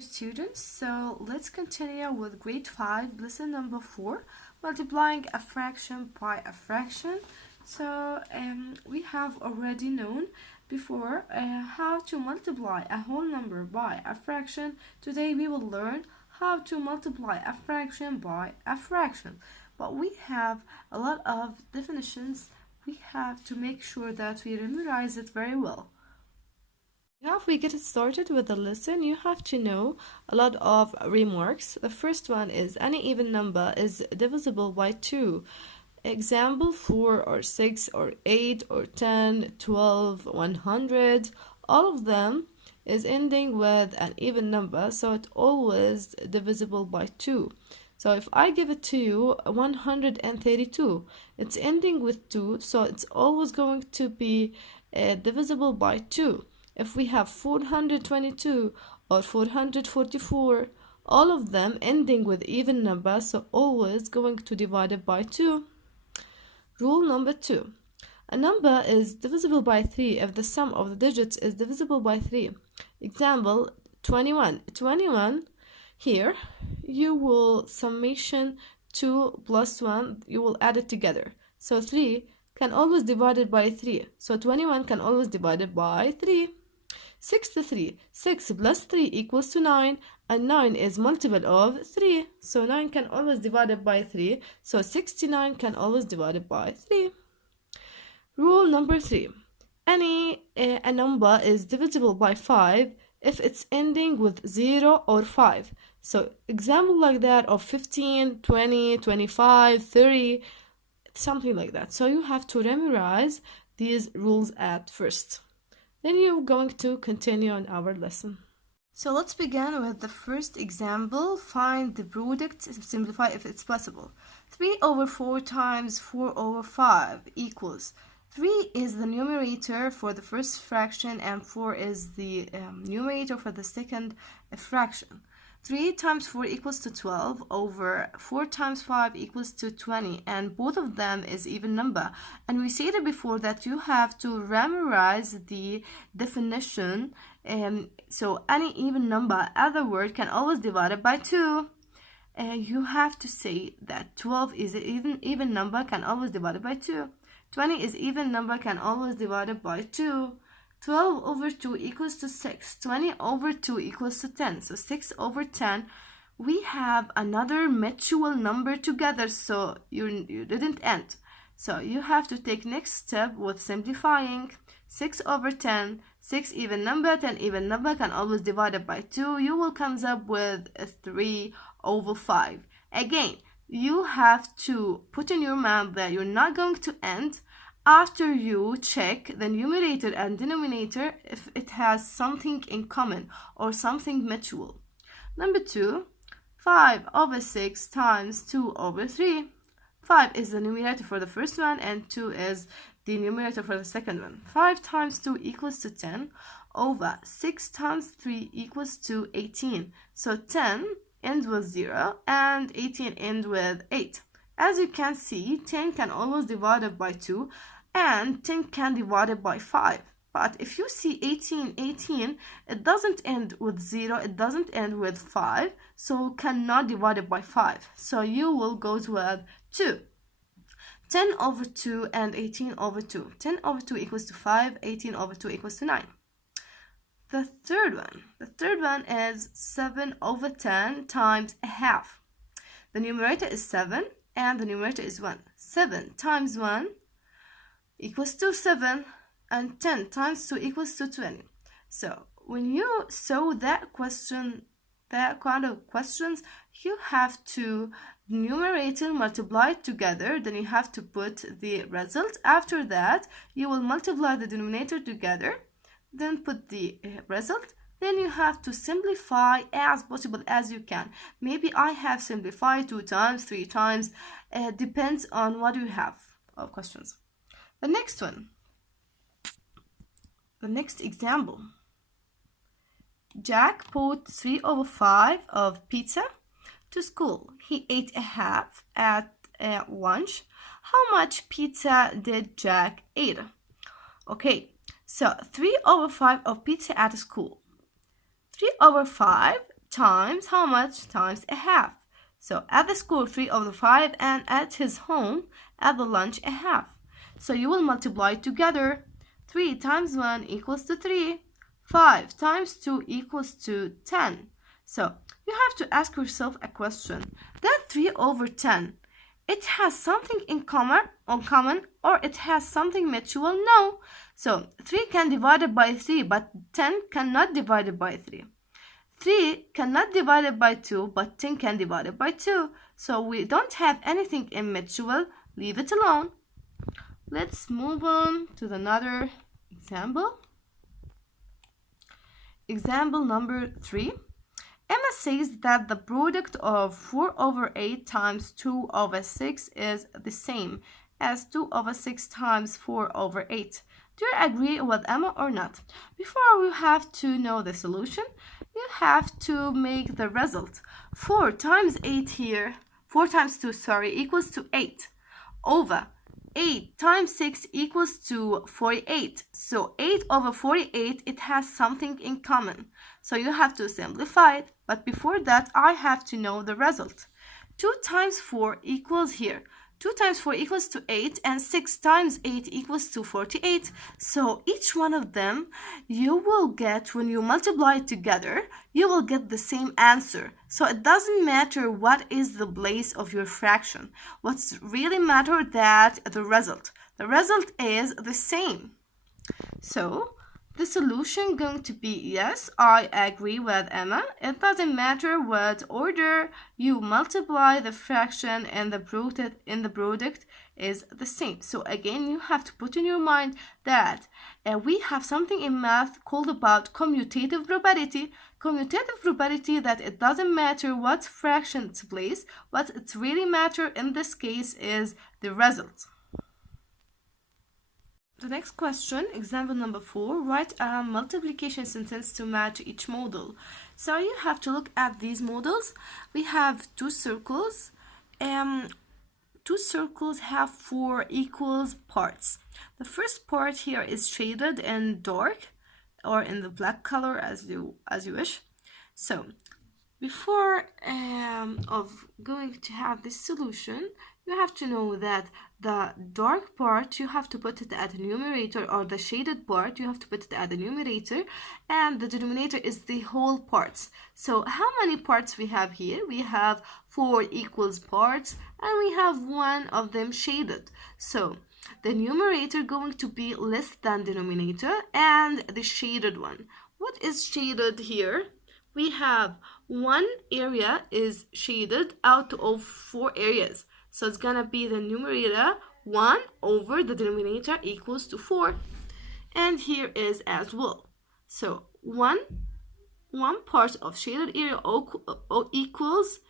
Students, so let's continue with grade 5 lesson number 4, multiplying a fraction by a fraction. So we have already known before how to multiply a whole number by a fraction. Today we will learn how to multiply a fraction by a fraction, but we have a lot of definitions. We have to make sure that we memorize it very well. Now, if we get started with the lesson, you have to know a lot of remarks. The first one is any even number is divisible by 2. Example 4 or 6 or 8 or 10, 12, 100. All of them is ending with an even number, so it's always divisible by 2. So if I give it to you 132, it's ending with 2, so it's always going to be divisible by 2. If we have 422 or 444, all of them ending with even number, so always going to divide it by 2. Rule number 2. A number is divisible by 3 if the sum of the digits is divisible by 3. Example 21. 21, here you will summation 2 plus 1, you will add it together. So 3 can always divide it by 3. So 21 can always divide it by 3. 63. 6 plus 3 equals to 9, and 9 is multiple of 3. So 9 can always divide it by 3. So 69 can always divide it by 3. Rule number 3. A number is divisible by 5 if it's ending with 0 or 5. So example like that of 15, 20, 25, 30, something like that. So you have to memorize these rules at first. Then you're going to continue on our lesson. So let's begin with the first example. Find the product, simplify if it's possible. 3 over 4 times 4 over 5 equals 3 is the numerator for the first fraction and 4 is the numerator for the second fraction. 3 times 4 equals to 12 over 4 times 5 equals to 20, and both of them is even number. And we said before that you have to memorize the definition. So any even number, other word, can always divide it by 2. You have to say that 12 is an even number, can always divide it by 2. 20 is even number, can always divide it by 2. 12 over 2 equals to 6. 20 over 2 equals to 10. So 6 over 10. We have another mutual number together, so you didn't end. So you have to take next step with simplifying. 6 over 10. 6 even number, 10 even number, can always divide it by 2. You will come up with 3 over 5. Again, you have to put in your mind that you're not going to end after you check the numerator and denominator if it has something in common or something mutual. Number 2, 5 over 6 times 2 over 3. 5 is the numerator for the first one and 2 is the numerator for the second one. 5 times 2 equals to 10 over 6 times 3 equals to 18. So 10 ends with 0 and 18 ends with 8. As you can see, 10 can always divide it by 2 and 10 can divide it by 5. But if you see 18, it doesn't end with 0, it doesn't end with 5, so cannot divide it by 5. So you will go with 2. 10 over 2 and 18 over 2. 10 over 2 equals to 5, 18 over 2 equals to 9. The third one is 7 over 10 times a half. The numerator is 7 and the numerator is 1. 7 times 1 equals to 7 and 10 times 2 equals to 20. So when you saw that question, that kind of questions, you have to numerate and multiply it together, then you have to put the result. After that, you will multiply the denominator together, then put the result. Then you have to simplify as possible as you can. Maybe I have simplified 2 times, 3 times, depends on what you have of questions. The next one, the next example. Jack bought 3 over 5 of pizza to school. He ate a half at lunch. How much pizza did Jack eat? Okay, so 3 over 5 of pizza at school. 3 over 5 times how much? Times a half. So at the school 3 over 5 and at his home at the lunch a half. So you will multiply together. 3 times 1 equals to 3. 5 times 2 equals to 10. So you have to ask yourself a question. That 3 over 10, it has something in common, or it has something mutual? No. So 3 can divide it by 3, but 10 cannot divide it by 3. 3 cannot divide it by 2, but 10 can divide it by 2. So we don't have anything in mutual. Leave it alone. Let's move on to another example. Example number 3. Emma says that the product of 4 over 8 times 2 over 6 is the same as 2 over 6 times 4 over 8. Do you agree with Emma or not? Before you have to know the solution, you have to make the result. 4 times 8 here, 4 times 2, equals to 8 over 8 times 6 equals to 48. So 8 over 48, it has something in common. So you have to simplify it. But before that, I have to know the result. 2 times 4 equals here. 2 times 4 equals to 8, and 6 times 8 equals to 48. So each one of them, you will get, when you multiply it together, you will get the same answer. So it doesn't matter what is the place of your fraction. What's really matter that the result. The result is the same. So the solution going to be yes, I agree with Emma. It doesn't matter what order you multiply the fraction and the product is the same. So again, you have to put in your mind that we have something in math called about commutative property. Commutative property that it doesn't matter what fraction it's placed. What it really matter in this case is the result. The next question, example number 4, write a multiplication sentence to match each model. So you have to look at these models. We have two circles. Two circles have 4 equal parts. The first part here is shaded in dark or in the black color as you wish. So before of going to have this solution, you have to know that the dark part, you have to put it at the numerator, or the shaded part, you have to put it at the numerator, and the denominator is the whole parts. So how many parts we have here? We have 4 equal parts, and we have one of them shaded. So the numerator going to be less than denominator, and the shaded one. What is shaded here? We have one area is shaded out of 4 areas. So it's gonna be the numerator 1 over the denominator equals to 4. And here is as well. So one part of shaded area equals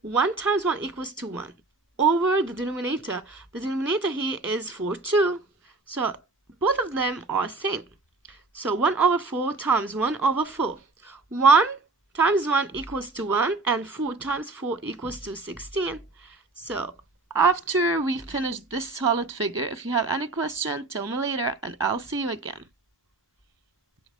1 times 1 equals to 1 over the denominator. The denominator here is 4 too. So both of them are same. So 1 over 4 times 1 over 4. 1 times 1 equals to 1, and 4 times 4 equals to 16. So after we finish this solid figure, if you have any question, tell me later and I'll see you again.